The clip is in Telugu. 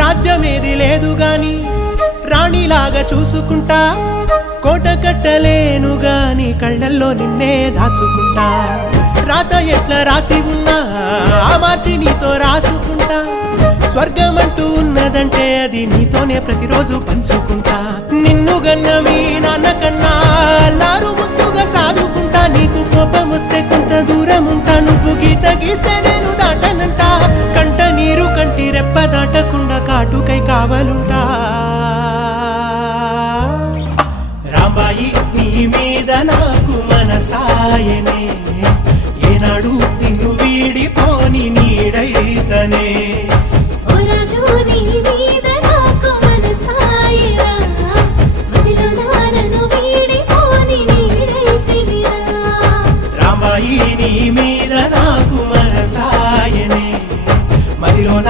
రాజ్యమేది లేదు గాని రాణిలాగా చూసుకుంటా, కోట కట్టలేను గాని కళ్ళల్లో నిన్నే దాచుకుంటా. రాత ఎట్లా రాసి ఉన్నా ఆ మార్చి నీతో రాసుకుంటా. స్వర్గమంటూ ఉన్నదంటే అది నీతోనే ప్రతిరోజు పంచుకుంటా. నిన్ను గన్న మీ నాన్న కన్నా లారు ముద్దుగా సాదుకుంటా. నీకు కోపం వస్తే కొంత దూరం ఉంటా, నువ్వు గీత గీస్తే నేను దాటనంట. కంట నీరు కంటి రెప్ప దాటకుండా కాటుకై కావలుంటా. రాంబాయి నీ మీద నాకు మనసాయనే, ఏనాడు నిన్ను వీడిపోని నీడైతనే. ఓ రాజు నీ